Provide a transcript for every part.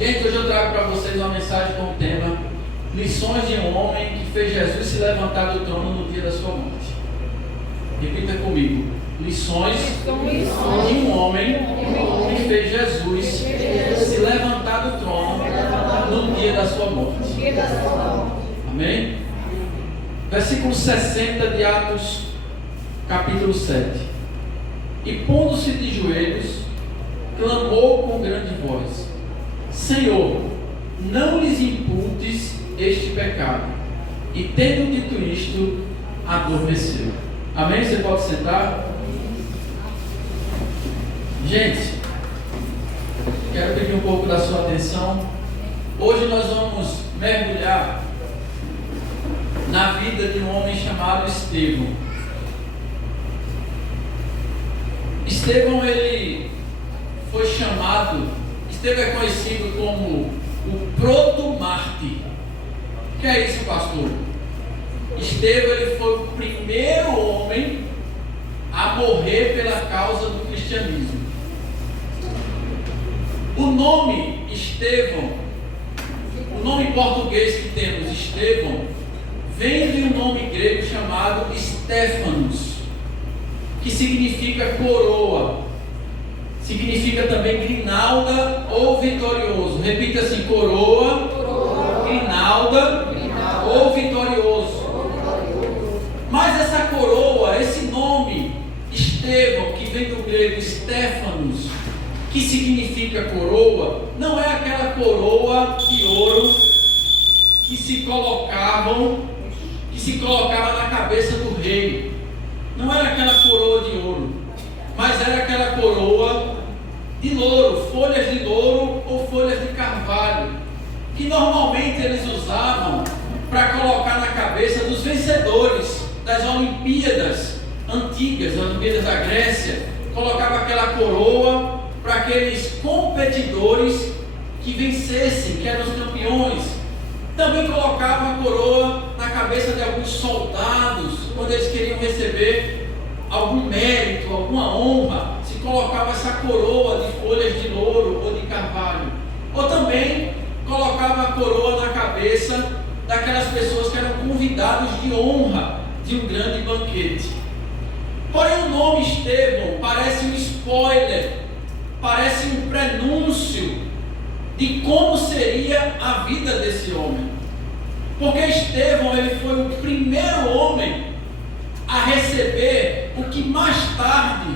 Gente, hoje eu trago para vocês uma mensagem com o tema Lições de um homem que fez Jesus se levantar do trono no dia da sua morte. Repita comigo. Lições de um homem que fez Jesus se levantar do trono no dia da sua morte. Amém? Versículo 60 de Atos, capítulo 7. E pondo-se de joelhos, clamou com grande voz: Senhor, não lhes imputes este pecado. E tendo dito isto, adormeceu. Amém? Você pode sentar? Gente, quero pedir um pouco da sua atenção. Hoje nós vamos mergulhar na vida de um homem chamado Estevão. Estevão, ele foi chamado, Estevão é conhecido como o proto-mártir. O que é isso, pastor? Estevão, ele foi o primeiro homem a morrer pela causa do cristianismo. O nome Estevão, o nome em português que temos, Estevão, vem de um nome grego chamado Stéphanos, que significa coroa, significa também grinalda ou vitorioso. Repita assim: coroa, grinalda ou vitorioso. Mas essa coroa, esse nome Estevão, que vem do grego Stéphanos, que significa coroa, não é aquela coroa de ouro que se colocava na cabeça do rei. Não era aquela coroa de ouro, mas era aquela coroa de louro, folhas de louro ou folhas de carvalho, que normalmente eles usavam para colocar na cabeça dos vencedores das Olimpíadas antigas, as Olimpíadas da Grécia. Colocava aquela coroa para aqueles competidores que vencessem, que eram os campeões. Também colocava a coroa na cabeça de alguns soldados, quando eles queriam receber algum mérito, alguma honra, se colocava essa coroa de folhas de louro ou de carvalho. Ou também colocava a coroa na cabeça daquelas pessoas que eram convidados de honra de um grande banquete. Porém, o nome Estevão parece um spoiler, parece um prenúncio de como seria a vida desse homem. Porque Estevão, ele foi o primeiro homem a receber o que mais tarde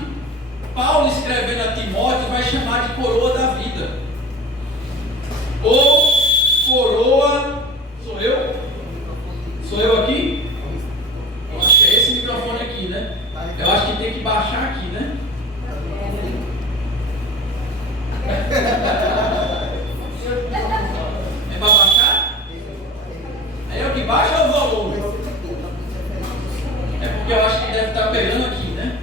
Paulo, escrevendo a Timóteo, vai chamar de coroa da vida. Ou coroa... Sou eu? Sou eu aqui? Eu acho que é esse microfone aqui, né? Eu acho que tem que baixar aqui, né? É para baixar? É eu que baixo ou o volume? É porque eu acho que deve estar pegando aqui, né?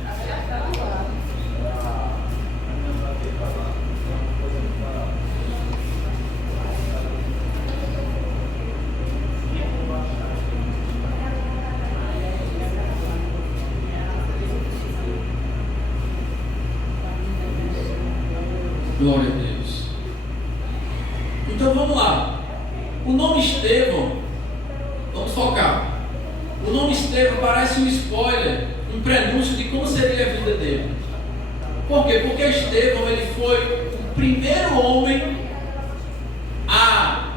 Glória a Deus. Então vamos lá. O nome Estevão, vamos focar. O nome Estevão parece um spoiler, um prenúncio de como seria a vida dele. Por quê? Porque Estevão, ele foi o primeiro homem a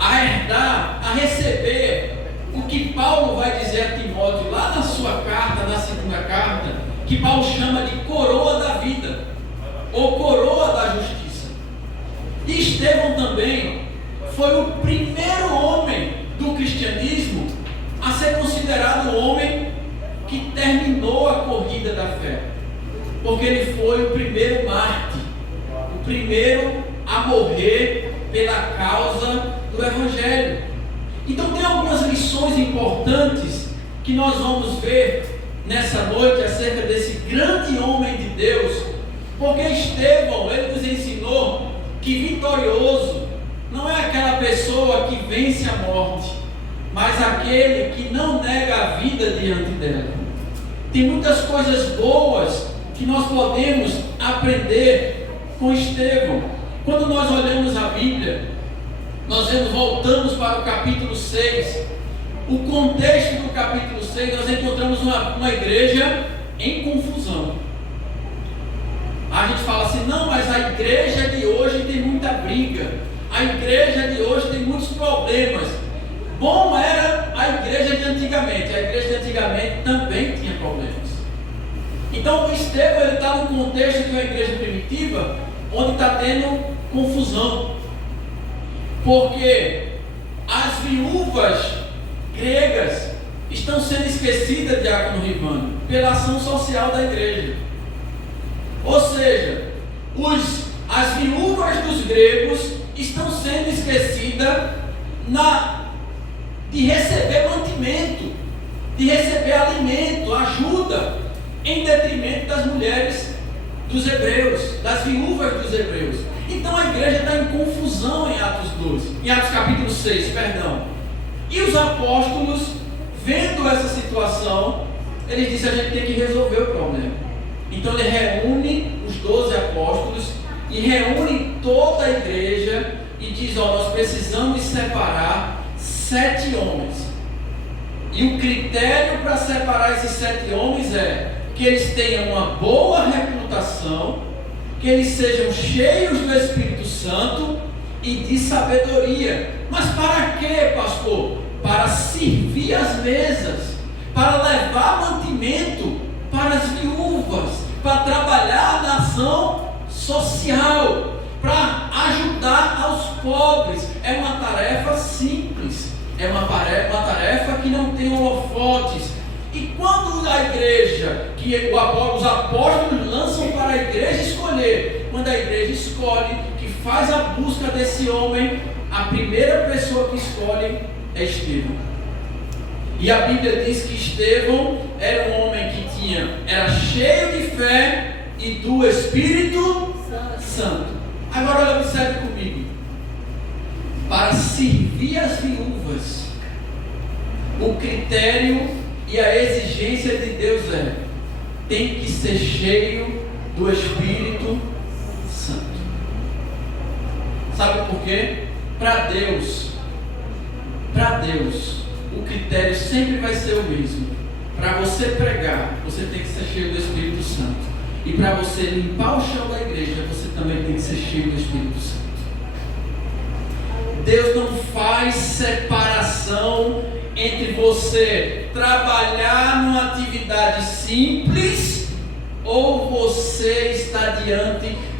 herdar, a receber o que Paulo vai dizer a Timóteo lá na sua carta, na segunda carta, que Paulo chama de coroa da vida ou coroa da justiça. E Estevão também foi o primeiro homem do cristianismo a ser considerado o homem que terminou a corrida da fé, porque ele foi o primeiro mártir, o primeiro a morrer pela causa do Evangelho. Então tem algumas lições importantes que nós vamos ver nessa noite acerca desse grande homem de Deus, porque Estevão, ele nos ensinou que vitorioso não é aquela pessoa que vence a morte, mas aquele que não nega a vida diante dela. Tem muitas coisas boas que nós podemos aprender com Estevão. Quando nós olhamos nós voltamos para o capítulo 6, o contexto do capítulo 6, nós encontramos uma igreja em confusão. A gente fala assim, não, mas a igreja de hoje tem muita briga, a igreja de hoje tem muitos problemas. Bom era a igreja de antigamente, a igreja de antigamente também tinha problemas. Então o Estevão está no contexto de uma igreja primitiva, onde está tendo confusão, porque as viúvas gregas estão sendo esquecidas, diácono Rivano, pela ação social da igreja. Ou seja, as viúvas dos gregos estão sendo esquecidas de receber mantimento, de receber alimento, ajuda, em detrimento das mulheres dos hebreus, das viúvas dos hebreus. Então a igreja está em confusão em Atos capítulo 6, perdão. E os apóstolos, vendo essa situação, eles disseram, a gente tem que resolver o problema. Então ele reúne os 12 apóstolos e reúne toda a igreja e diz, nós precisamos separar 7 homens. E o critério para separar esses 7 homens é que eles tenham uma boa reputação, que eles sejam cheios do Espírito Santo e de sabedoria. Mas para quê, pastor? Para servir as mesas, para levar mantimento para as viúvas, para trabalhar na ação social, para ajudar aos pobres. É uma tarefa simples, é uma tarefa que não tem holofotes. E quando a igreja, os apóstolos lançam para a igreja escolher, quando a igreja escolhe, que faz a busca desse homem, a primeira pessoa que escolhe é Estevão. E a Bíblia diz que Estevão era um homem que era cheio de fé e do Espírito Santo. Agora observe comigo. Para servir as viúvas, o critério e a exigência de Deus tem que ser cheio do Espírito Santo. Sabe por quê? Para Deus, o critério sempre vai ser o mesmo. Para você pregar, você tem que ser cheio do Espírito Santo. E para você limpar o chão da igreja, você também tem que ser cheio do Espírito Santo. Deus não faz separação entre você trabalhar numa atividade simples ou você está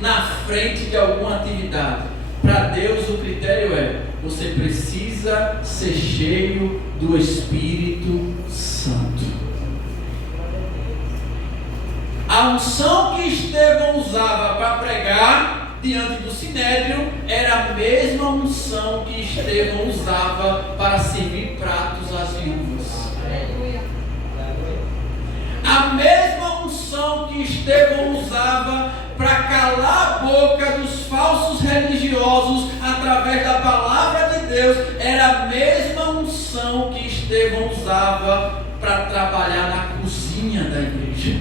na frente de alguma atividade. Para Deus o critério você precisa ser cheio do Espírito Santo. A unção que Estevão usava para pregar diante do Sinédrio era a mesma unção que Estevão usava para servir pratos às viúvas. A mesma unção que Estevão usava para calar a boca dos falsos religiosos através da palavra de Deus era a mesma unção que Estevão usava para trabalhar na cozinha da igreja.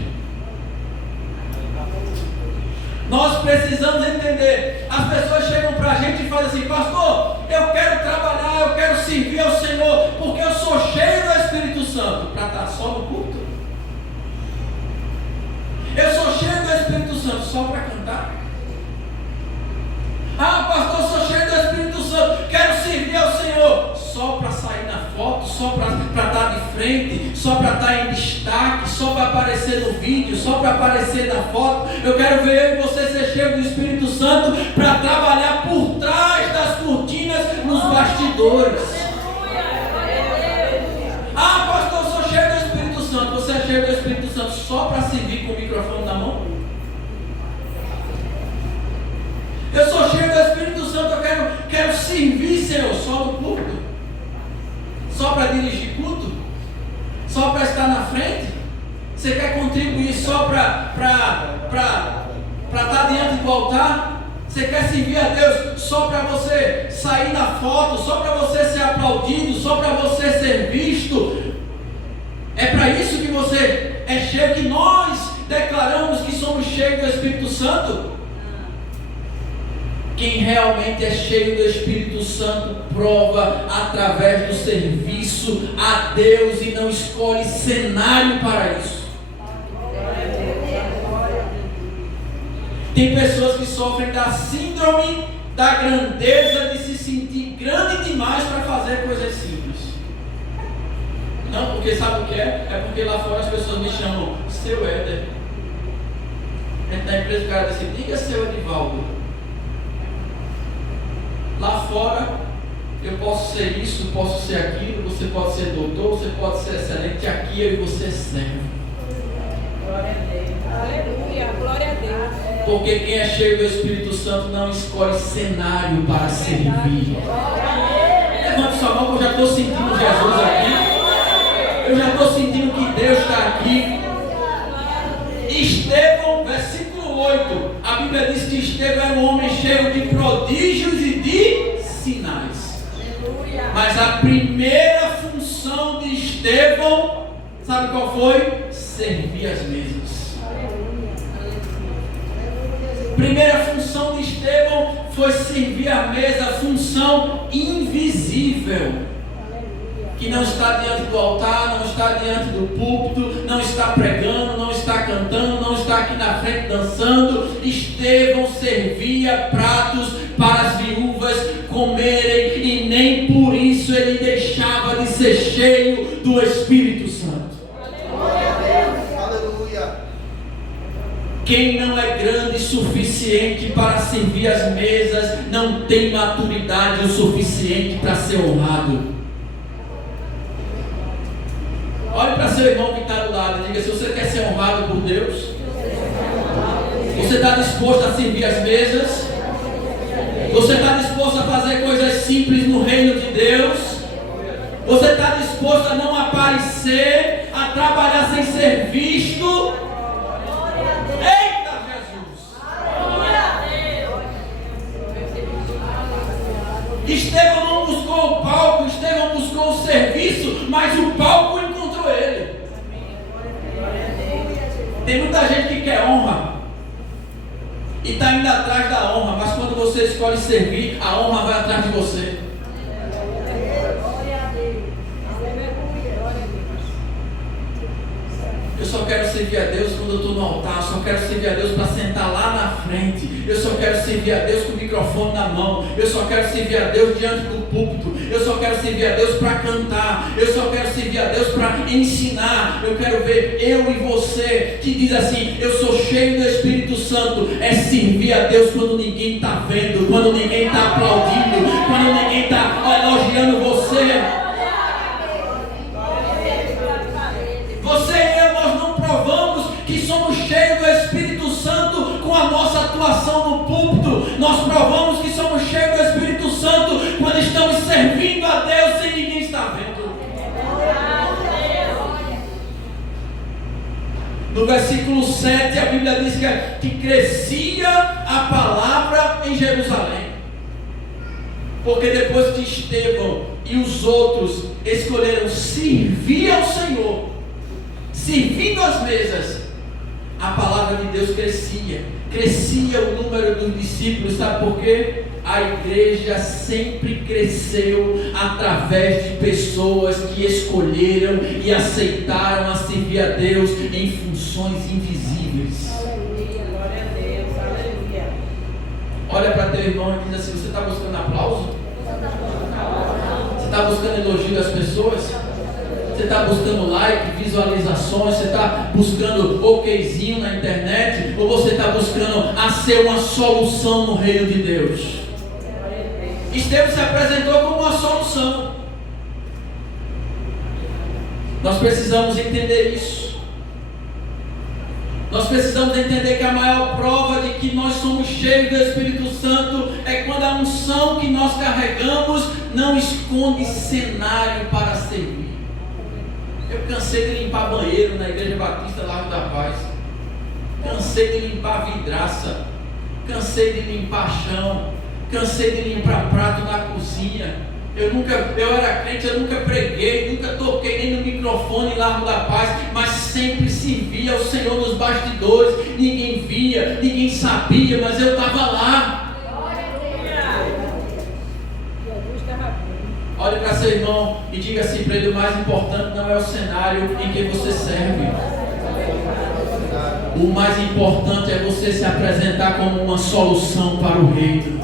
Nós precisamos entender. As pessoas chegam para a gente e falam assim: pastor, eu quero trabalhar, eu quero servir ao Senhor, porque eu sou cheio do Espírito Santo. Para estar só no culto? Eu sou cheio do Espírito Santo só para cantar? Ah, pastor, eu sou cheio do Espírito Santo, quero servir ao Senhor só para sair na foto, só para estar de frente, só para estar em destaque, só para aparecer no vídeo, só para aparecer na foto. Eu quero ver eu e você ser cheio do Espírito Santo para trabalhar por trás das cortinas, nos bastidores. Ah, pastor, eu sou cheio do Espírito Santo. Você é cheio do Espírito Santo só para servir com o microfone na mão? Eu sou cheio do Espírito Santo, eu quero servir, Senhor, só no culto? Só para dirigir culto? Só para estar na frente? Você quer contribuir só para estar diante do altar? Você quer servir a Deus só para você sair na foto, só para você ser aplaudido, só para você ser visto? É para isso que você é cheio, que nós declaramos que somos cheios do Espírito Santo? Quem realmente é cheio do Espírito Santo prova através do serviço a Deus e não escolhe cenário para isso. Tem pessoas que sofrem da síndrome da grandeza, de se sentir grande demais para fazer coisas simples. Não, porque sabe o que é? É porque lá fora as pessoas me chamam seu Éder. Dentro da empresa o cara diz assim, diga seu Edivaldo. Lá fora eu posso ser isso, posso ser aquilo, você pode ser doutor, você pode ser excelente, aqui eu e você serve. Glória a Deus. Aleluia, glória a Deus. Porque quem é cheio do Espírito Santo não escolhe cenário para servir. Levante sua mão que eu já estou sentindo Jesus aqui. Eu já estou sentindo que Deus está aqui. Estevão, versículo 8. A Bíblia diz que Estevão era um homem cheio de prodígios e de sinais. Mas a primeira função de Estevão, sabe qual foi? Servir as mesas. Primeira função de Estevão foi servir a mesa, função invisível, que não está diante do altar, não está diante do púlpito, não está pregando, não está cantando, não está aqui na frente dançando. Estevão servia pratos para as viúvas comerem e nem por isso ele deixava de ser cheio do Espírito Santo. Quem não é grande o suficiente para servir as mesas, não tem maturidade o suficiente para ser honrado. Olhe para seu irmão que está do lado e diga, se você quer ser honrado por Deus, você está disposto a servir as mesas? Você está disposto a fazer coisas simples no reino de Deus? Você está disposto a não aparecer, a trabalhar sem ser visto? Eita Jesus! Estevão não buscou o palco, Estevão buscou o serviço, mas o palco encontrou ele. Tem muita gente que quer honra e está indo atrás da honra, mas quando você escolhe servir, a honra vai atrás de você. Eu só quero servir a Deus quando eu estou no altar, eu só quero servir a Deus para sentar lá na frente, eu só quero servir a Deus com o microfone na mão, eu só quero servir a Deus diante do púlpito, eu só quero servir a Deus para cantar, eu só quero servir a Deus para ensinar. Eu quero ver eu e você que diz assim, eu sou cheio do Espírito Santo, é servir a Deus quando ninguém está vendo, quando ninguém está aplaudindo, quando ninguém está elogiando você. Você e eu, nós não provamos que somos cheios do Espírito Santo com a nossa atuação no púlpito. Nós provamos que somos cheios do Espírito Santo quando estamos servindo a Deus sem ninguém estar vendo. No versículo 7 a Bíblia diz que crescia a palavra em Jerusalém. Porque depois que Estevão e os outros escolheram servir ao Senhor, servindo as mesas, a palavra de Deus crescia o número dos discípulos. Sabe por quê? A igreja sempre cresceu através de pessoas que escolheram e aceitaram a servir a Deus em funções invisíveis. Aleluia, glória a Deus, aleluia. Olha para teu irmão e diz assim, você está buscando aplauso? Você está buscando elogio das pessoas? Você está buscando like, visualizações, você está buscando okzinho na internet, ou você está buscando a ser uma solução no reino de Deus? Estevão se apresentou como uma solução. Nós precisamos entender isso. Nós precisamos entender que a maior prova de que nós somos cheios do Espírito Santo é quando a unção que nós carregamos não esconde cenário para servir. Eu cansei de limpar banheiro na Igreja Batista Largo da Paz. Cansei de limpar vidraça. Cansei de limpar chão. Cansei de limpar prato na cozinha. Eu era crente, eu nunca preguei, nunca toquei nem no microfone em Largo da Paz, mas sempre servia ao Senhor nos bastidores. Ninguém via, ninguém sabia, mas eu estava lá. seu irmão e diga assim para ele: o mais importante não é o cenário em que você serve. O mais importante é você se apresentar como uma solução para o reino.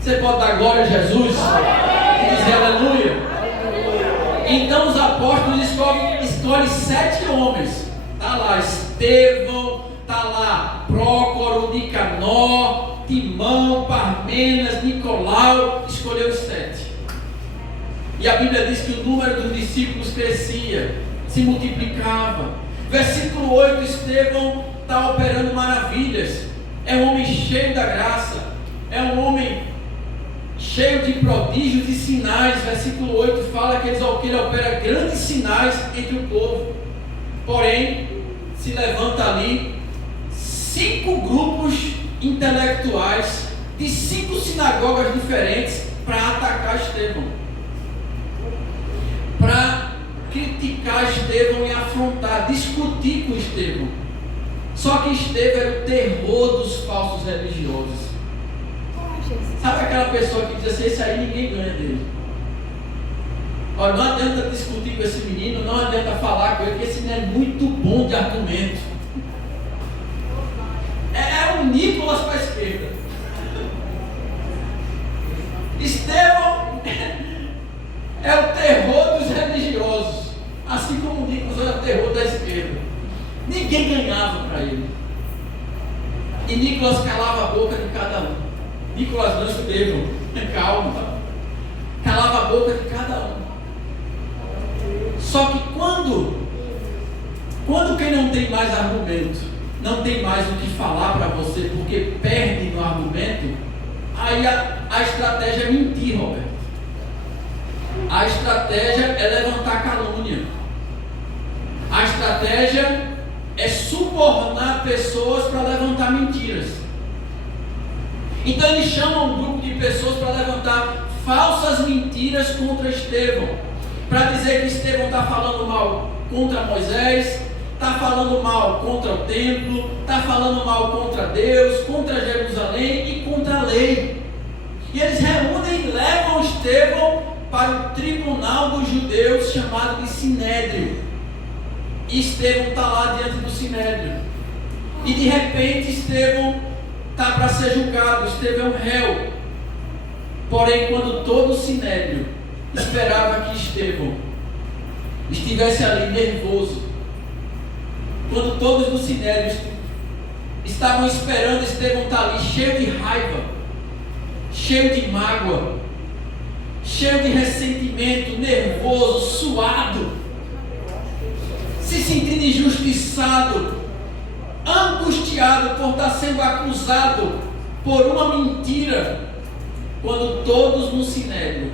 Você pode dar glória a Jesus? E dizer aleluia? Então os apóstolos escolhem 7 homens. Está lá Estevão, está lá Prócoro, Nicanor, Timão, Parmenas, Nicolau. Escolheu os 7. E a Bíblia diz que o número dos discípulos crescia, se multiplicava. Versículo 8, Estevão está operando maravilhas. É um homem cheio da graça. É um homem cheio de prodígios e sinais. Versículo 8 fala que ele opera grandes sinais entre o povo. Porém, se levanta ali 5 grupos intelectuais de 5 sinagogas diferentes para atacar Estevão, para criticar Estevão e afrontar, discutir com Estevão. Só que Estevão era o terror dos falsos religiosos. Sabe aquela pessoa que diz assim: esse aí ninguém ganha dele. Olha, não adianta discutir com esse menino, não adianta falar com ele, porque esse menino é muito bom de argumento. É um Nicolas para a esquerda. Estevão é o terror dos religiosos, assim como Nicolas era o terror da esquerda. Ninguém ganhava para ele. E Nicolas calava a boca de cada um. Nicolas não, Estevão, calma, calava a boca de cada um. Só que quando quem não tem mais argumento, não tem mais o que falar para você, porque perde no argumento, aí a estratégia é mentir, Roberto. A estratégia é levantar calúnia. A estratégia é subornar pessoas para levantar mentiras. Então eles chamam um grupo de pessoas para levantar falsas mentiras contra Estevão, para dizer que Estevão está falando mal contra Moisés, está falando mal contra o templo, está falando mal contra Deus, contra Jerusalém e contra a lei. E eles reúnem e levam Estevão para o tribunal dos judeus chamado de Sinédrio. E Estevão está lá diante do Sinédrio. E de repente Estevão está para ser julgado. Estevão é um réu. Porém, quando todo o Sinédrio esperava que Estevão estivesse ali nervoso, quando todos no Sinédrio estavam esperando Estevão estar ali cheio de raiva, cheio de mágoa, cheio de ressentimento, nervoso, suado, se sentindo injustiçado, angustiado por estar sendo acusado por uma mentira, quando todos no Sinédrio,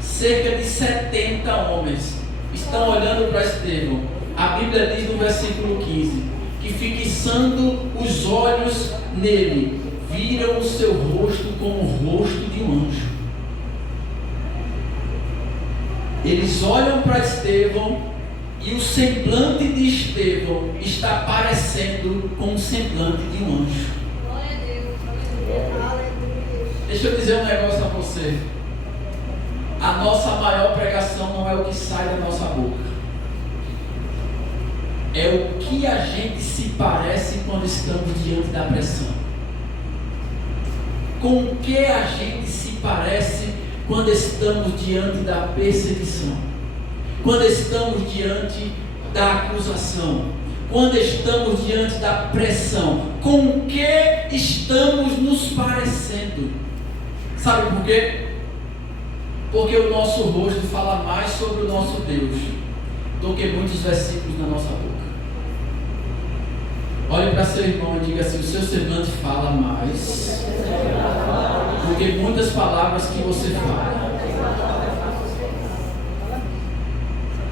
cerca de 70 homens, estão olhando para Estevão, a Bíblia diz no versículo 15, que fixando os olhos nele, viram o seu rosto como o rosto de um anjo. Eles olham para Estevão e o semblante de Estevão está parecendo com o semblante de um anjo. Glória a Deus. Deixa eu dizer um negócio a você. A nossa maior pregação não é o que sai da nossa boca, é o que a gente se parece quando estamos diante da pressão. Com o que a gente se parece quando estamos diante da perseguição, quando estamos diante da acusação, quando estamos diante da pressão, com o que estamos nos parecendo. Sabe por quê? Porque o nosso rosto fala mais sobre o nosso Deus do que muitos versículos na nossa boca. Olhe para seu irmão e diga assim: o seu semblante fala mais do que muitas palavras que você fala.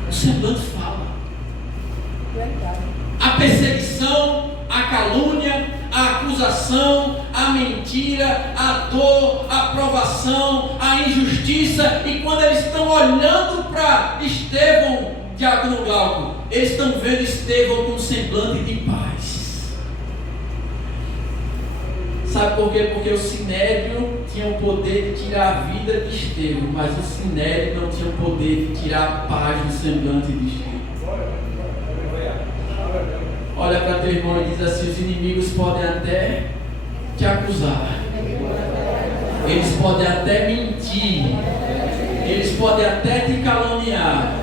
O semblante fala. A perseguição, a calúnia, a acusação, a mentira, a dor, a provação, a injustiça. E quando eles estão olhando para Estevão, Diácono Glauco, eles estão vendo Estevão com um semblante de paz. Sabe por quê? Porque o sinédrio tinha o poder de tirar a vida de Estevão, mas o sinédrio não tinha o poder de tirar a paz do semblante de Estevão. Olha para teu irmão e diz assim: os inimigos podem até te acusar, eles podem até mentir, eles podem até te caluniar,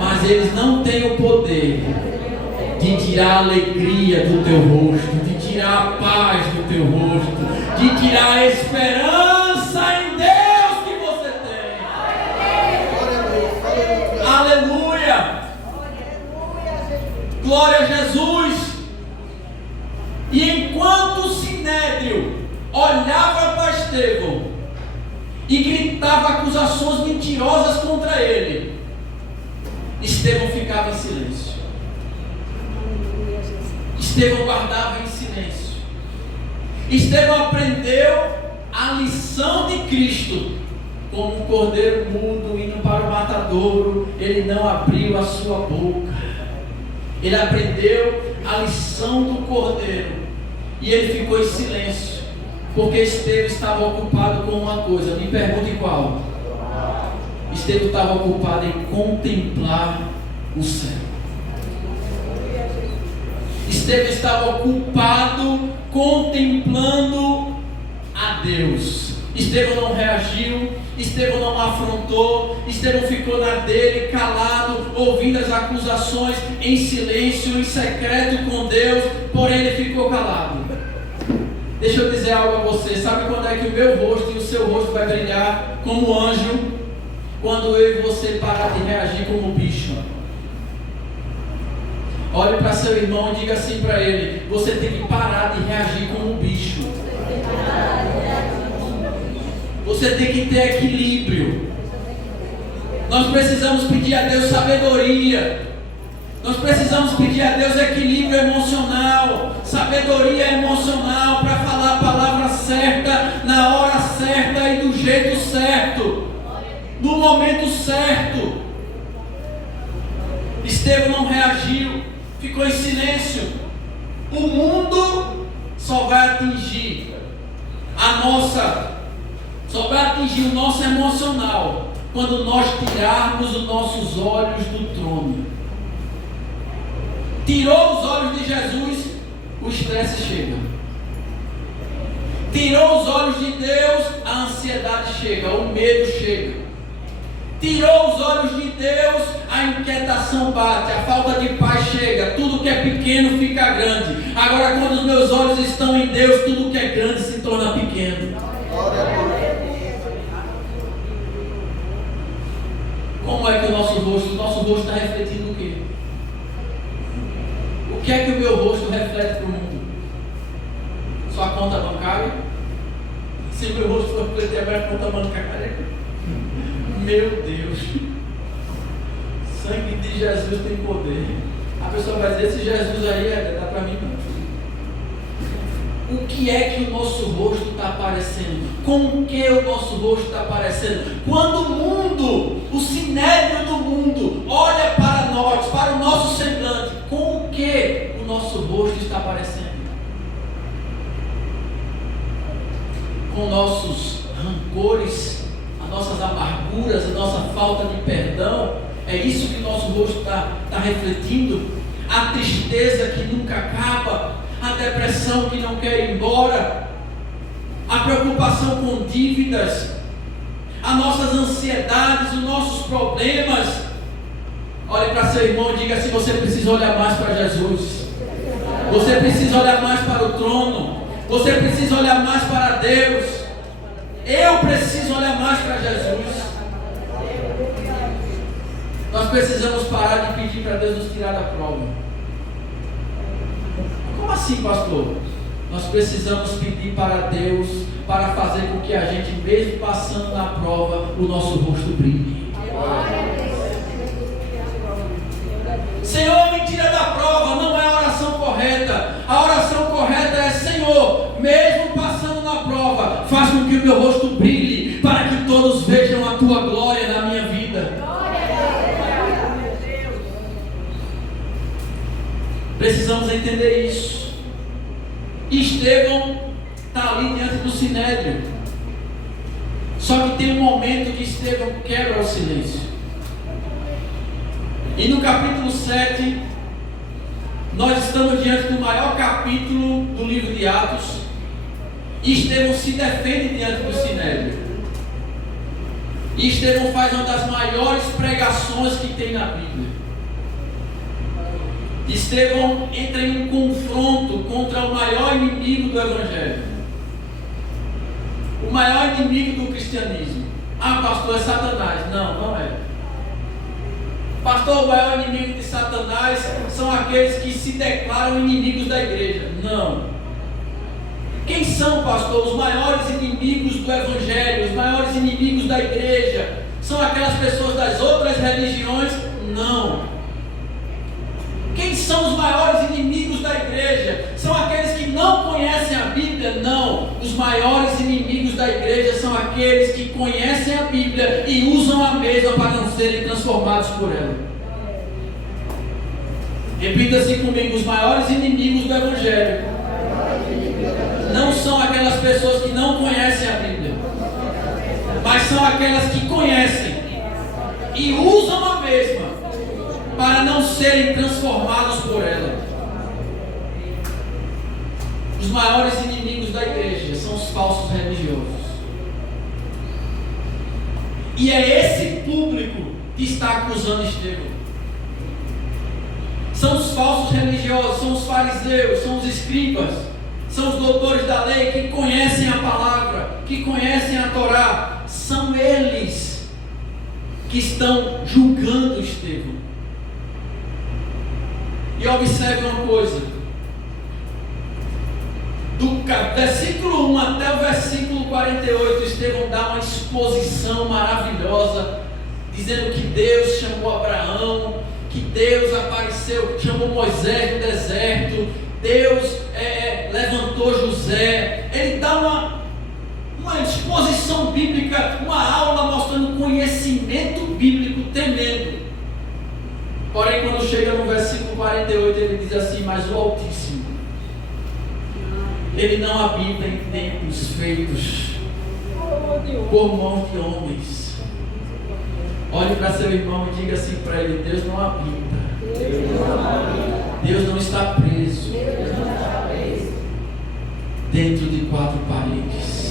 mas eles não têm o poder de tirar a alegria do teu rosto, de tirar a paz do teu rosto, de tirar a esperança em Deus que você tem. Aleluia! Glória a Jesus! E enquanto o sinédrio olhava para Estevão e gritava acusações mentirosas contra ele, Estevão ficava em silêncio. Estevão guardava em silêncio. Estevão aprendeu a lição de Cristo. Como um cordeiro mudo indo para o matadouro, ele não abriu a sua boca. Ele aprendeu a lição do cordeiro e ele ficou em silêncio, porque Estevão estava ocupado com uma coisa. Me pergunte qual? Estevão estava ocupado em contemplar o céu. Estevão estava ocupado contemplando a Deus. Estevão não reagiu, Estevão não afrontou, Estevão ficou na dele, calado, ouvindo as acusações, em silêncio, em secreto com Deus, porém ele ficou calado. Deixa eu dizer algo a você: sabe quando é que o meu rosto e o seu rosto vai brilhar como anjo? Quando eu e você parar de reagir como bicho. Olhe para seu irmão e diga assim para ele: você tem que parar de reagir como bicho. Você tem que ter equilíbrio. Nós precisamos pedir a Deus sabedoria. Nós precisamos pedir a Deus equilíbrio emocional, sabedoria emocional para falar a palavra certa, na hora certa e do jeito certo, no momento certo. Estevão não reagiu, ficou em silêncio. O mundo só vai atingir só vai atingir o nosso emocional quando nós tirarmos os nossos olhos do trono. Tirou os olhos de Jesus, o estresse chega. Tirou os olhos de Deus, a ansiedade chega, o medo chega. Tirou os olhos de Deus, a inquietação bate, a falta de paz chega, tudo que é pequeno fica grande. Agora, quando os meus olhos estão em Deus, tudo que é grande se torna pequeno. Como é que o nosso rosto está refletindo o quê? O que é que o meu rosto reflete para o mundo? Só a conta bancária? Se o meu rosto for refletir a minha conta bancária, meu Deus, sangue de Jesus tem poder. A pessoa vai dizer: esse Jesus aí dá para mim não. O que é que o nosso rosto está aparecendo? Com que o nosso rosto está aparecendo? Quando o mundo, o sinédrio do mundo, olha para nós, para o nosso semblante, com o que o nosso rosto está aparecendo? Com nossos rancores, as nossas amarguras, a nossa falta de perdão? É isso que o nosso rosto está refletindo? A tristeza que nunca acaba, a depressão que não quer ir embora, a preocupação com dívidas, as nossas ansiedades, os nossos problemas. Olhe para seu irmão e diga assim: você precisa olhar mais para Jesus, você precisa olhar mais para o trono, você precisa olhar mais para Deus. Eu preciso olhar mais para Jesus. Nós precisamos parar de pedir para Deus nos tirar da prova. Como assim, pastor? Nós precisamos pedir para Deus para fazer com que a gente, mesmo passando na prova, o nosso rosto brilhe. Senhor, me tira da prova. Não é a oração correta. A oração correta é: Senhor, mesmo passando na prova, faz com que o meu rosto brilhe, para que todos vejam a tua glória na minha vida. Precisamos entender isso. Estevão está do Sinédrio. Só que tem um momento que Estevão quebra o silêncio. E no capítulo 7, nós estamos diante do maior capítulo do livro de Atos. E Estevão se defende diante do Sinédrio. E Estevão faz uma das maiores pregações que tem na Bíblia. Estevão entra em um confronto contra o maior inimigo do Evangelho, o maior inimigo do cristianismo. Ah, pastor, é Satanás. Não, não é. Pastor, o maior inimigo de Satanás são aqueles que se declaram inimigos da igreja. Não. Quem são, pastor, os maiores inimigos do Evangelho, os maiores inimigos da igreja? São aquelas pessoas das outras religiões? Não. Quem são os maiores inimigos da igreja? São aqueles que não conhecem a Bíblia? Não. Os maiores inimigos da igreja são aqueles que conhecem a Bíblia e usam a mesma para não serem transformados por ela. Repita-se comigo: os maiores inimigos do Evangelho não são aquelas pessoas que não conhecem a Bíblia, mas são aquelas que conhecem e usam a mesma para não serem transformados por ela. Os maiores inimigos da igreja são os falsos religiosos. E é esse público que está acusando Estevão. São os falsos religiosos, são os fariseus, são os escribas, são os doutores da lei que conhecem a palavra, que conhecem a Torá. São eles que estão julgando Estevão. E observe uma coisa: do versículo 1 até o versículo 48, Estevão dá uma exposição maravilhosa, dizendo que Deus chamou Abraão, que Deus apareceu, chamou Moisés no deserto, Deus levantou José. Ele dá uma exposição bíblica, uma aula mostrando conhecimento bíblico tremendo. Porém, quando chega no versículo 48, ele diz assim: mas o Altíssimo, ele não habita em templos feitos por mãos de homens. Olhe para seu irmão e diga assim para ele: Deus não habita. Deus não está preso dentro de quatro paredes.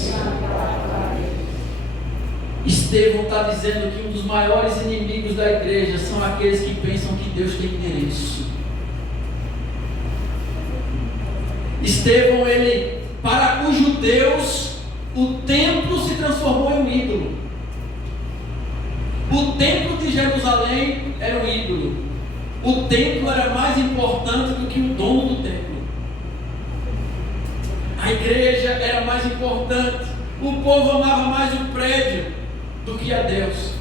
Estevão está dizendo que um dos maiores inimigos da igreja são aqueles que pensam que Deus tem endereço. Estevão, para os judeus, o templo se transformou em um ídolo. O templo de Jerusalém era um ídolo. O templo era mais importante do que o dono do templo. A igreja era mais importante. O povo amava mais o prédio do que a Deus.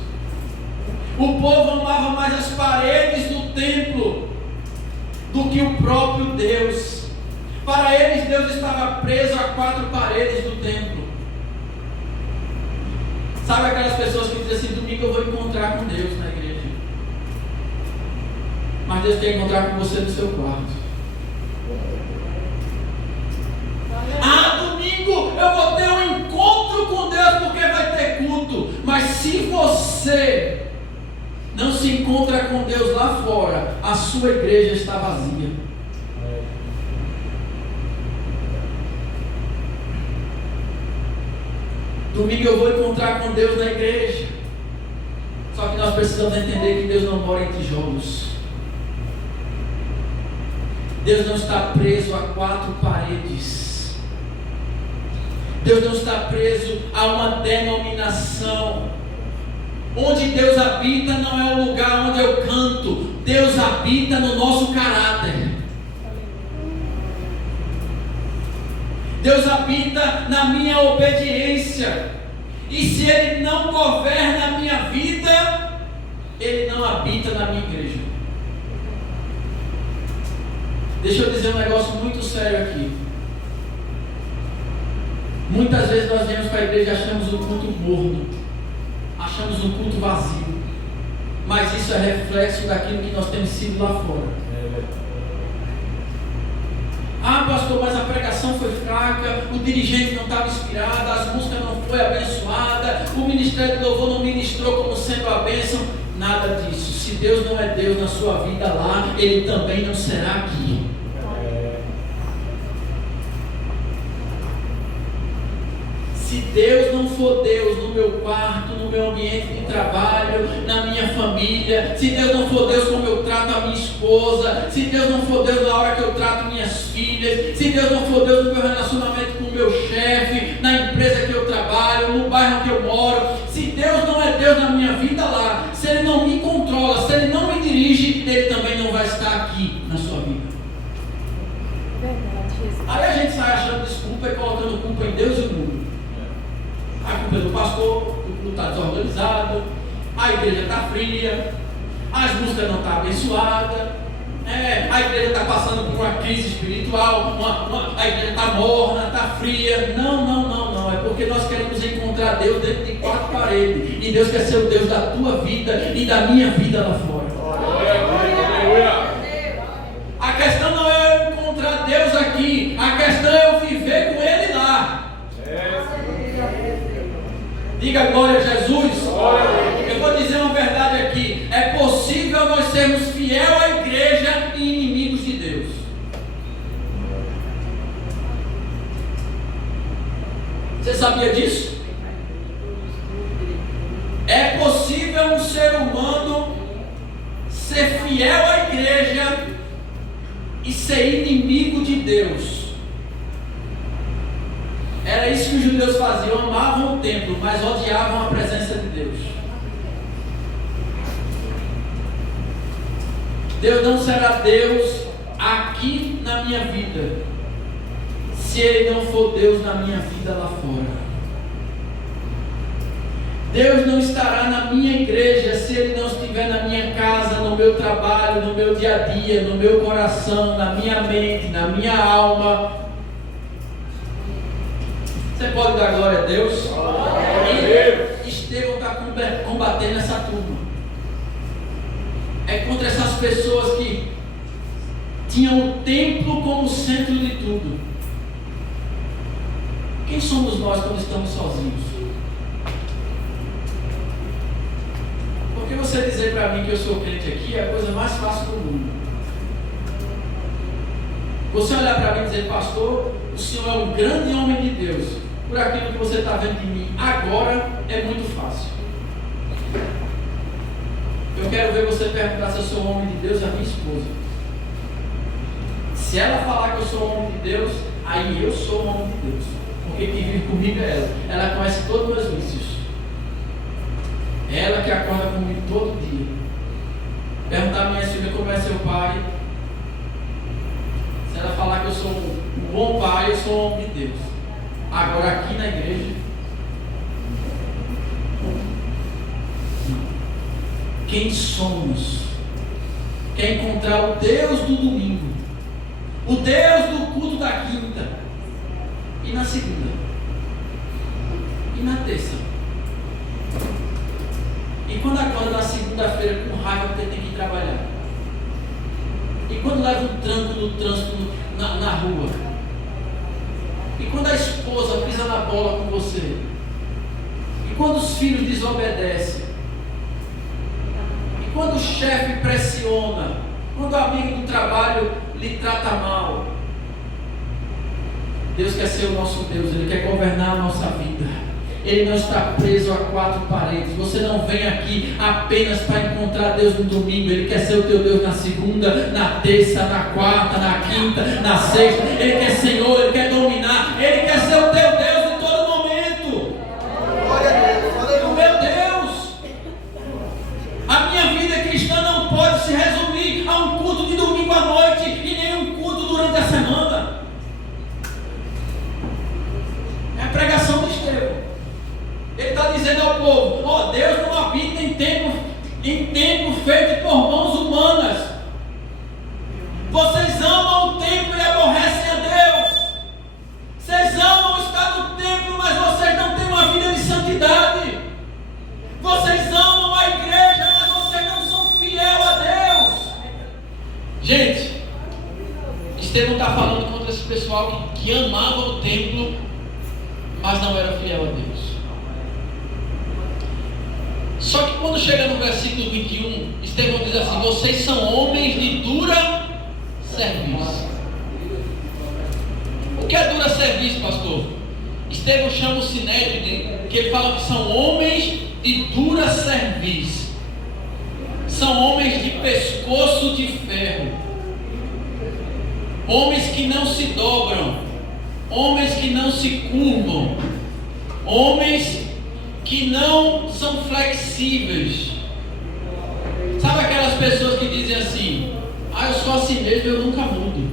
O povo amava mais as paredes do templo do que o próprio Deus. Para eles, Deus estava preso a quatro paredes do templo. Sabe aquelas pessoas que dizem assim: domingo eu vou encontrar com Deus na igreja. Mas Deus quer encontrar com você no seu quarto. Domingo eu vou ter um encontro com Deus porque vai ter culto. Mas se você não se encontra com Deus lá fora, a sua igreja está vazia. Domingo eu vou encontrar com Deus na igreja. Só que nós precisamos entender que Deus não mora em tijolos. Deus não está preso a quatro paredes. Deus não está preso a uma denominação. Onde Deus habita não é o lugar onde eu canto. Deus habita no nosso caráter. Deus habita na minha obediência. E se Ele não governa a minha vida, Ele não habita na minha igreja. Deixa eu dizer um negócio muito sério aqui. Muitas vezes nós viemos para a igreja e achamos o culto morno, achamos o culto vazio, mas isso é reflexo daquilo que nós temos sido lá fora. Ah, pastor, mas a pregação foi fraca, o dirigente não estava inspirado, as músicas não foi abençoada, o ministério de louvor não ministrou como sendo a bênção. Nada disso. Se Deus não é Deus na sua vida lá, Ele também não será aqui. Se Deus não for Deus no meu quarto, no meu ambiente de trabalho, na minha família, se Deus não for Deus como eu trato a minha esposa, se Deus não for Deus na hora que eu trato minhas filhas, se Deus não for Deus no meu relacionamento com o meu chefe, na empresa que eu trabalho, no bairro que eu moro, se Deus não é Deus na minha vida lá, se Ele não me controla, se Ele não me dirige, Ele também não vai estar aqui na sua vida. Aí a gente sai achando desculpa e colocando culpa em Deus e no mundo. A culpa é do pastor, o culto está desorganizado, a igreja está fria, as músicas não estão abençoadas, a igreja está passando por uma crise espiritual, a igreja está morna, está fria. Não, é porque nós queremos encontrar Deus dentro de 4 paredes, e Deus quer ser o Deus da tua vida e da minha vida lá fora. A questão não é eu encontrar Deus aqui, a questão é eu viver com Ele lá. Diga glória a Jesus. Eu vou dizer uma verdade aqui. É possível nós sermos fiel à igreja e inimigos de Deus. Você sabia disso? É possível um ser humano ser fiel à igreja e ser inimigo de Deus. Era isso que os judeus faziam, amavam o templo, mas odiavam a presença de Deus. Deus não será Deus aqui na minha vida, se Ele não for Deus na minha vida lá fora. Deus não estará na minha igreja, se Ele não estiver na minha casa, no meu trabalho, no meu dia a dia, no meu coração, na minha mente, na minha alma. Você pode dar glória a Deus? E Estevão está combatendo essa turma. É contra essas pessoas que tinham o templo como centro de tudo. Quem somos nós quando estamos sozinhos? Porque você dizer para mim que eu sou crente aqui é a coisa mais fácil do mundo. Você olhar para mim e dizer, pastor, o senhor é um grande homem de Deus. Por aquilo que você está vendo de mim agora, é muito fácil. Eu quero ver você perguntar se eu sou um homem de Deus a minha esposa. Se ela falar que eu sou um homem de Deus, aí eu sou um homem de Deus. Porque quem vive comigo é ela. Ela conhece todos os meus vícios. Ela que acorda comigo todo dia. Perguntar a minha filha como é seu pai. Se ela falar que eu sou um bom pai, eu sou um homem de Deus. Agora aqui na igreja, quem somos? Quer encontrar o Deus do domingo, o Deus do culto da quinta, e na segunda, e na terça. E quando acorda na segunda-feira com raiva porque tem que ir trabalhar. E quando leva um tranco no trânsito na rua. E quando a esposa pisa na bola com você? E quando os filhos desobedecem? E quando o chefe pressiona? Quando o amigo do trabalho lhe trata mal? Deus quer ser o nosso Deus, Ele quer governar a nossa vida. Ele não está preso a 4 paredes. Você não vem aqui apenas para encontrar Deus no domingo. Ele quer ser o teu Deus na segunda, na terça, na quarta, na quinta, na sexta. Ele quer Senhor, Ele quer dominar. Ele quer ser o teu Deus em todo momento. Meu Deus! A minha vida cristã não pode se resumir a um culto de domingo à noite e nem um culto durante a semana. É a pregação de Estevão. Ele está dizendo ao povo, Deus não habita em templo feito por mãos humanas. Vocês amam o templo e aborrecem a Deus. Vocês amam estar no templo, mas vocês não têm uma vida de santidade. Vocês amam a igreja, mas vocês não são fiéis a Deus. Gente, Estevão está falando contra pessoal que amava o templo, mas não era fiel a Deus. Só que quando chega no versículo 21, Estevão diz assim: vocês são homens de dura serviço. O que é dura serviço, pastor? Estevão chama o Sinédrio, que ele fala que são homens de dura serviço. São homens de pescoço de ferro. Homens que não se dobram. Homens que não se curvam. Homens que não são flexíveis. Sabe aquelas pessoas que dizem assim: eu sou assim mesmo, eu nunca mudo.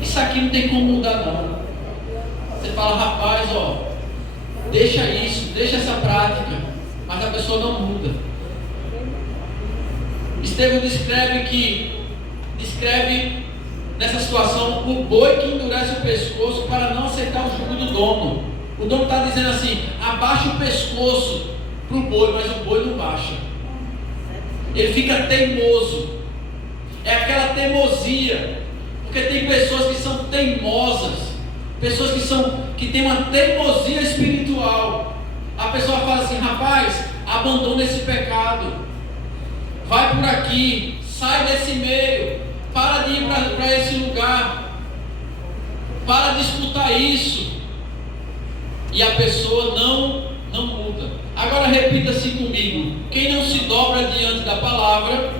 Isso aqui não tem como mudar não. Você fala: rapaz, deixa isso, deixa essa prática. Mas a pessoa não muda. Estevão descreve nessa situação o boi que endurece o pescoço para não aceitar o jugo do dono. O dono está dizendo assim: abaixa o pescoço para o boi, mas o boi não baixa. Ele fica teimoso. É aquela teimosia. Porque tem pessoas que são teimosas. Pessoas que têm uma teimosia espiritual. A pessoa fala assim: rapaz, abandona esse pecado. Vai por aqui. Sai desse meio. Para de ir para esse lugar. Para de escutar isso. E a pessoa não muda. Agora repita-se comigo: quem não se dobra diante da palavra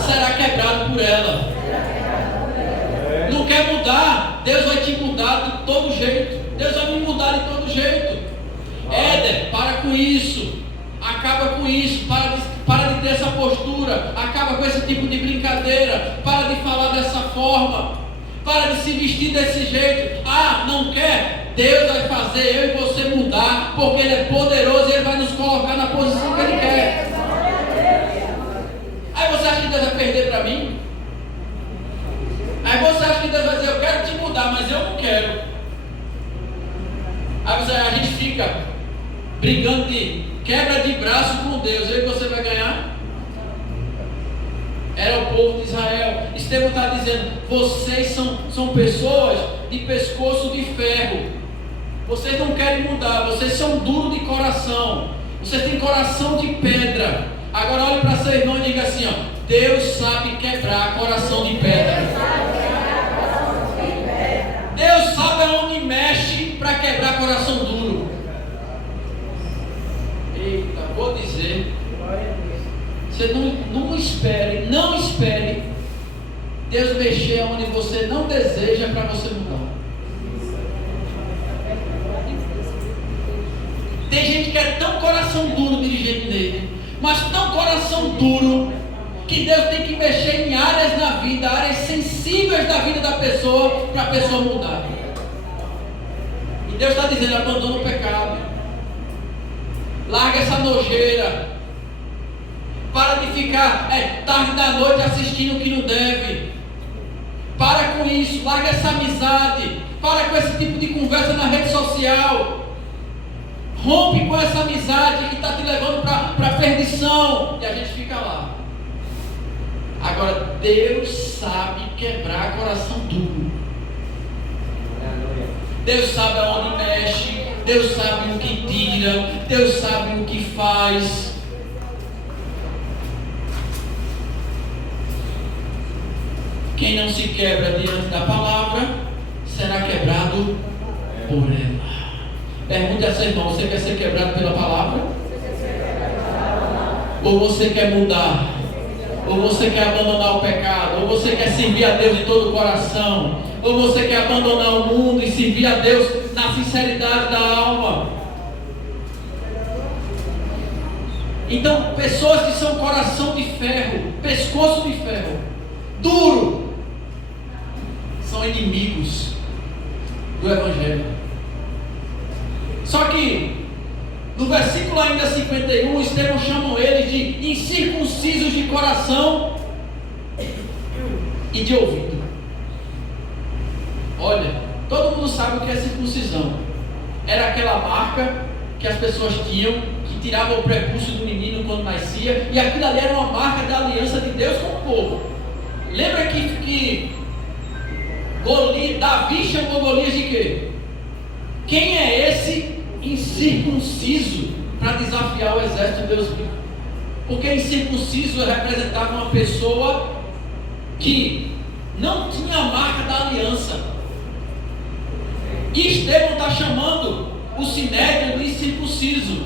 será quebrado por ela. Não quer mudar? Deus vai te mudar de todo jeito. Deus vai me mudar de todo jeito. Éder, para com isso. Acaba com isso. Para de ter essa postura. Acaba com esse tipo de brincadeira. Para de falar dessa forma. Para de se vestir desse jeito. Não quer? Deus vai fazer eu e você mudar, porque Ele é poderoso e Ele vai nos colocar na posição que Ele quer. Aí você acha que Deus vai perder para mim? Aí você acha que Deus vai dizer: eu quero te mudar, mas eu não quero. Aí a gente fica brigando de quebra de braço com Deus. E aí você vai ganhar? Era o povo de Israel. Estevão está dizendo: vocês são pessoas de pescoço de ferro. Vocês não querem mudar. Vocês são duros de coração. Vocês têm coração de pedra. Agora olhe para seu irmão e diga assim: Deus sabe quebrar coração de pedra. Deus sabe aonde mexe para quebrar coração duro. Eita, vou dizer. Você não espere Deus mexer onde você não deseja para você mudar. Tem gente que é tão coração duro dirigente dele, mas tão coração duro, que Deus tem que mexer em áreas na vida, áreas sensíveis da vida da pessoa, para a pessoa mudar. E Deus está dizendo: abandona o pecado, larga essa nojeira, para de ficar tarde da noite assistindo o que não deve. Para com isso, larga essa amizade, para com esse tipo de conversa na rede social. Rompe com essa amizade que está te levando para a perdição. E a gente fica lá. Agora, Deus sabe quebrar coração duro. Deus sabe aonde mexe. Deus sabe o que tira. Deus sabe o que faz. Quem não se quebra diante da palavra será quebrado por ela. Pergunte a seu irmão: você quer ser quebrado pela palavra? Ou você quer mudar? Ou você quer abandonar o pecado? Ou você quer servir a Deus de todo o coração? Ou você quer abandonar o mundo e servir a Deus na sinceridade da alma? Então, pessoas que são coração de ferro, pescoço de ferro, duro, são inimigos do Evangelho. Só que no versículo ainda 51, Estevão chama eles de incircuncisos de coração e de ouvido. Olha, todo mundo sabe o que é circuncisão. Era aquela marca que as pessoas tinham, que tirava o prepúcio do menino quando nascia, e aquilo ali era uma marca da aliança de Deus com o povo. Lembra que Davi chamou Golias de quê? Quem é esse incircunciso para desafiar o exército de Deus vivo? Porque incircunciso representava uma pessoa que não tinha a marca da aliança. E Estevão está chamando o sinédrio de incircunciso.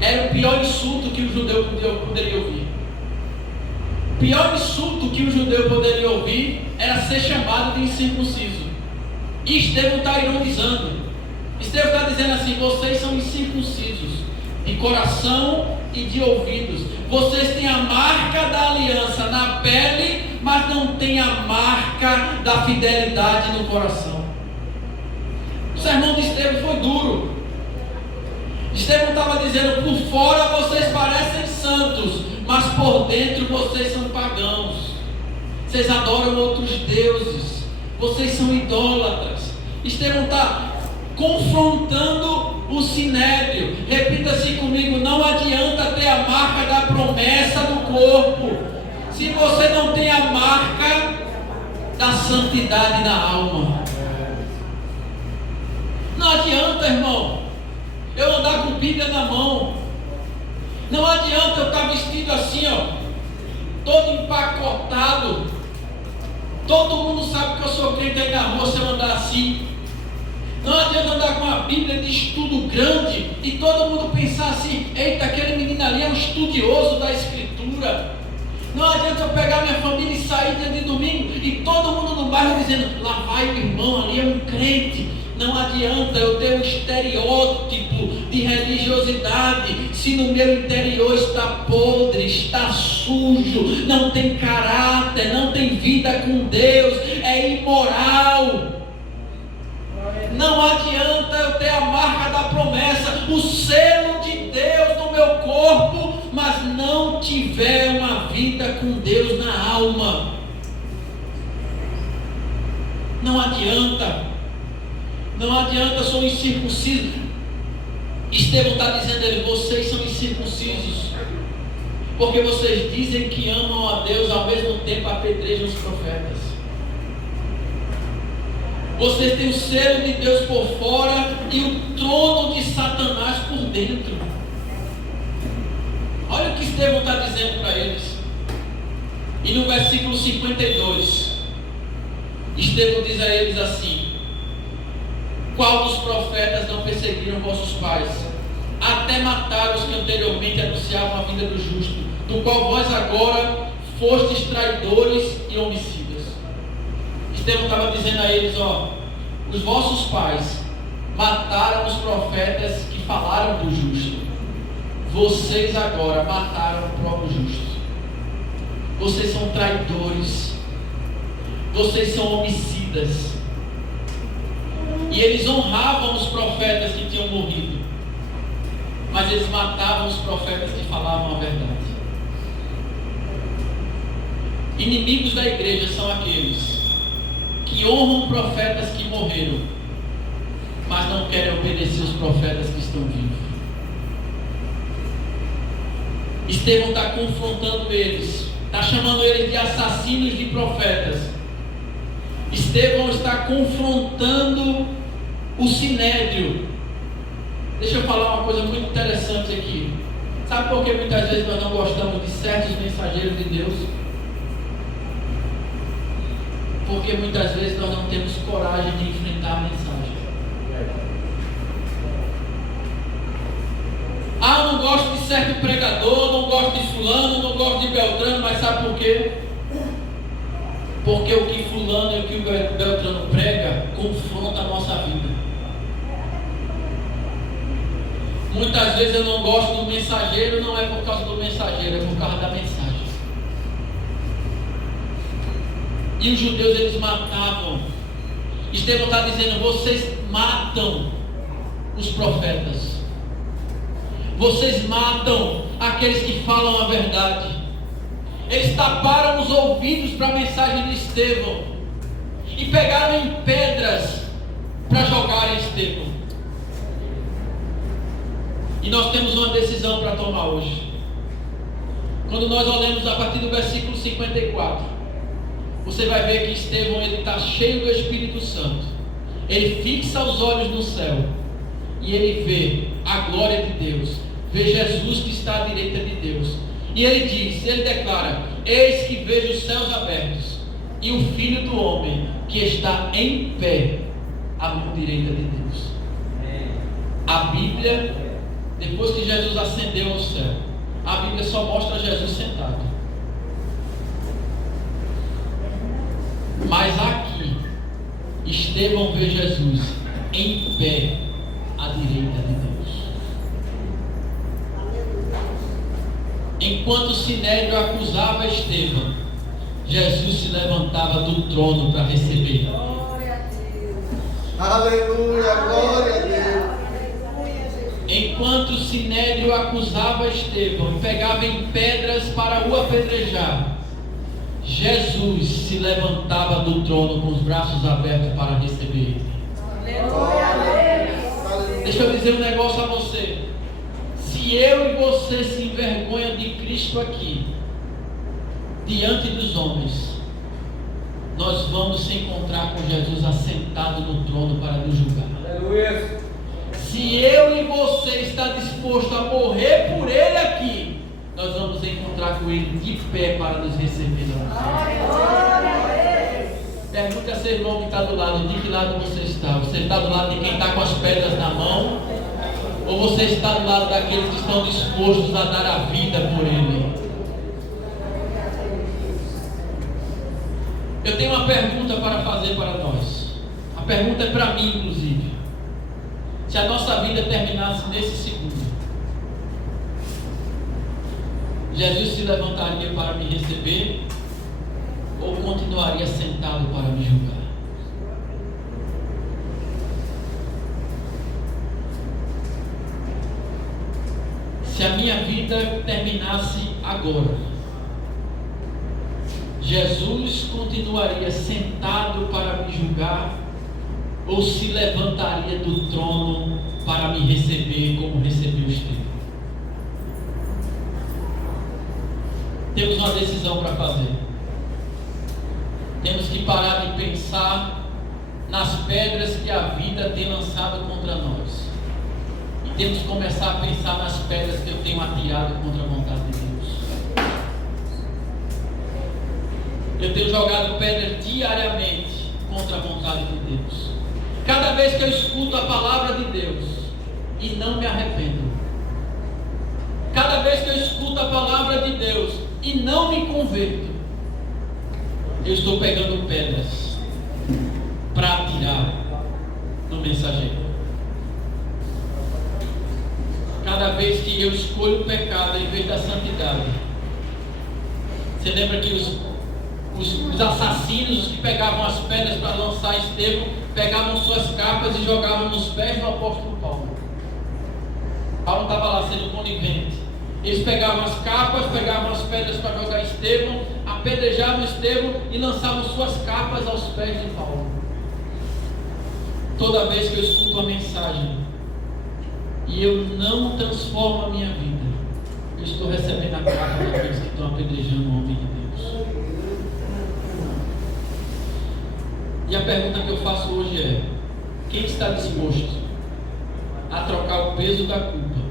Era o pior insulto que o judeu poderia ouvir. O pior insulto que o judeu poderia ouvir era ser chamado de incircunciso. E Estevão está ironizando. Estevão está dizendo assim: vocês são incircuncisos de coração e de ouvidos. Vocês têm a marca da aliança na pele, mas não têm a marca da fidelidade no coração. O sermão de Estevão foi duro. Estevão estava dizendo: por fora vocês parecem santos, mas por dentro vocês são pagãos. Vocês adoram outros deuses. Vocês são idólatras. Estevão está confrontando o sinédrio. Repita assim comigo: não adianta ter a marca da promessa do corpo, se você não tem a marca da santidade na alma. Não adianta, irmão, eu andar com Bíblia na mão. Não adianta eu estar vestido assim, ó, todo empacotado. Todo mundo sabe que eu sou crente aí na rua se eu andar assim. Não adianta andar com uma Bíblia de estudo grande e todo mundo pensar assim: eita, aquele menino ali é um estudioso da Escritura. Não adianta eu pegar minha família e sair dia de domingo e todo mundo no bairro dizendo: lá vai o irmão, ali é um crente. Não adianta eu ter um estereótipo de religiosidade se no meu interior está podre, está sujo, não tem caráter, não tem vida com Deus, é imoral. Não adianta eu ter a marca da promessa, o selo de Deus no meu corpo, mas não tiver uma vida com Deus na alma. Não adianta. Não adianta, sou incircunciso. Estevão está dizendo a ele: vocês são incircuncisos, porque vocês dizem que amam a Deus, ao mesmo tempo apedrejam os profetas. Vocês têm o selo de Deus por fora e o trono de Satanás por dentro. Olha o que Estevão está dizendo para eles. E no versículo 52, Estevão diz a eles assim: qual dos profetas não perseguiram vossos pais, até matar os que anteriormente anunciavam a vinda do justo, do qual vós agora fostes traidores e homicidas? Estevão estava dizendo a eles: ó, os vossos pais mataram os profetas que falaram do justo. Vocês agora mataram o próprio justo. Vocês são traidores. Vocês são homicidas. E eles honravam os profetas que tinham morrido, mas eles matavam os profetas que falavam a verdade. Inimigos da igreja são aqueles que honram profetas que morreram, mas não querem obedecer os profetas que estão vivos. Estevão está confrontando eles, está chamando eles de assassinos de profetas. Estevão está confrontando o sinédrio. Deixa eu falar uma coisa muito interessante aqui. Sabe por que muitas vezes nós não gostamos de certos mensageiros de Deus? Porque muitas vezes nós não temos coragem de enfrentar a mensagem. Ah, eu não gosto de certo pregador, não gosto de fulano, não gosto de Beltrano, mas sabe por quê? Porque o que fulano e o que o Beltrano prega confronta a nossa vida. Muitas vezes eu não gosto do mensageiro, não é por causa do mensageiro, é por causa da mensagem. E os judeus, eles matavam. Estevão está dizendo: vocês matam os profetas. Vocês matam aqueles que falam a verdade. Eles taparam os ouvidos para a mensagem de Estevão e pegaram em pedras para jogar em Estevão. E nós temos uma decisão para tomar hoje. Quando nós olhamos a partir do versículo 54, você vai ver que Estevão está cheio do Espírito Santo. Ele fixa os olhos no céu e ele vê a glória de Deus, vê Jesus que está à direita de Deus. E ele declara: eis que vejo os céus abertos e o Filho do Homem que está em pé à mão direita de Deus. A Bíblia, depois que Jesus ascendeu ao céu, a Bíblia só mostra Jesus sentado. Mas aqui, Estevão vê Jesus em pé à direita de Deus. Enquanto o Sinédrio acusava Estevão, Jesus se levantava do trono para receber. Glória a Deus. Aleluia, glória a Deus. Enquanto o Sinédrio acusava Estevão e pegava em pedras para o apedrejar, Jesus se levantava do trono com os braços abertos para receber ele. Deixa eu dizer um negócio a você. Se eu e você se envergonha de Cristo aqui, diante dos homens, nós vamos se encontrar com Jesus assentado no trono para nos julgar. Aleluia. Se eu e você está disposto a morrer por Ele aqui, nós vamos encontrar com Ele de pé para nos receber. Pergunte a seu irmão que está do lado: de que lado você está? Você está do lado de quem está com as pedras na mão? Ou você está do lado daqueles que estão dispostos a dar a vida por Ele? Eu tenho uma pergunta para fazer para nós. A pergunta é para mim, inclusive. Se a nossa vida terminasse nesse segundo, Jesus se levantaria para me receber ou continuaria sentado para me julgar? Se a minha vida terminasse agora, Jesus continuaria sentado para me julgar ou se levantaria do trono para me receber como recebeu Estevão? Temos uma decisão para fazer. Temos que parar de pensar nas pedras que a vida tem lançado contra nós. E temos que começar a pensar nas pedras que eu tenho atirado contra a vontade de Deus. Eu tenho jogado pedras diariamente contra a vontade de Deus. Cada vez que eu escuto a palavra de Deus e não me arrependo, cada vez que eu escuto a palavra de Deus e não me converto, eu estou pegando pedras para atirar no mensageiro. Cada vez que eu escolho o pecado em vez da santidade. Você lembra que os assassinos, os que pegavam as pedras para lançar Estevão, pegavam suas capas e jogavam nos pés do apóstolo Paulo. Paulo estava lá sendo conivente. Eles pegavam as capas, pegavam as pedras para jogar Estevão, apedrejavam Estevão e lançavam suas capas aos pés de Paulo. Toda vez que eu escuto a mensagem e eu não transformo a minha vida, eu estou recebendo a capa daqueles que estão apedrejando o homem de Deus. E a pergunta que eu faço hoje é: quem está disposto a trocar o peso da culpa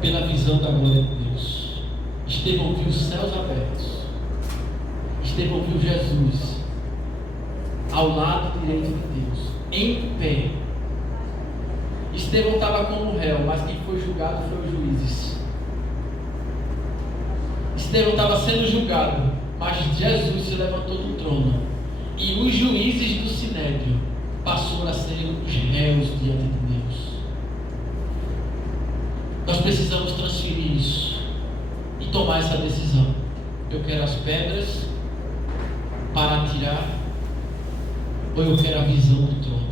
pela visão da glória de Deus? Estevão viu os céus abertos. Estevão viu Jesus ao lado direito de Deus, em pé. Estevão estava como réu, mas quem foi julgado foi os juízes. Estevão estava sendo julgado, mas Jesus se levantou do trono e os juízes do Sinédrio passaram a ser os réus diante de Deus. Nós precisamos transferir isso e tomar essa decisão. Eu quero as pedras para atirar, ou eu quero a visão do trono?